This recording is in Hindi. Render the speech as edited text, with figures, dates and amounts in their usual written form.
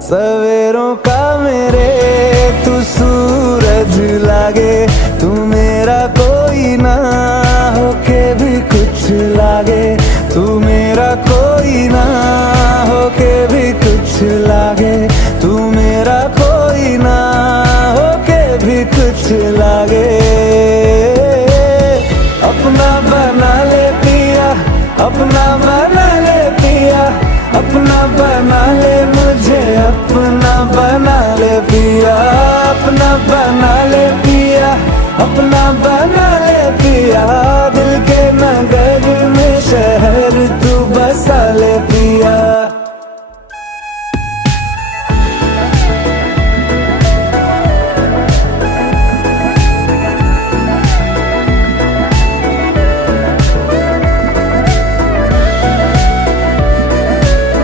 सवेरों का मेरे तू सूरज लागे, तू मेरा कोई ना होके भी कुछ लागे, तू मेरा कोई ना होके भी कुछ लागे, तू मेरा कोई ना होके भी कुछ लागे। अपना बना ले पिया, अपना बना ले पिया, अपना बना ले मुझे, अपना बना ले पिया, अपना बना ले पिया, अपना बना ले पिया। दिल के नगर में शहर तू बसा ले पिया।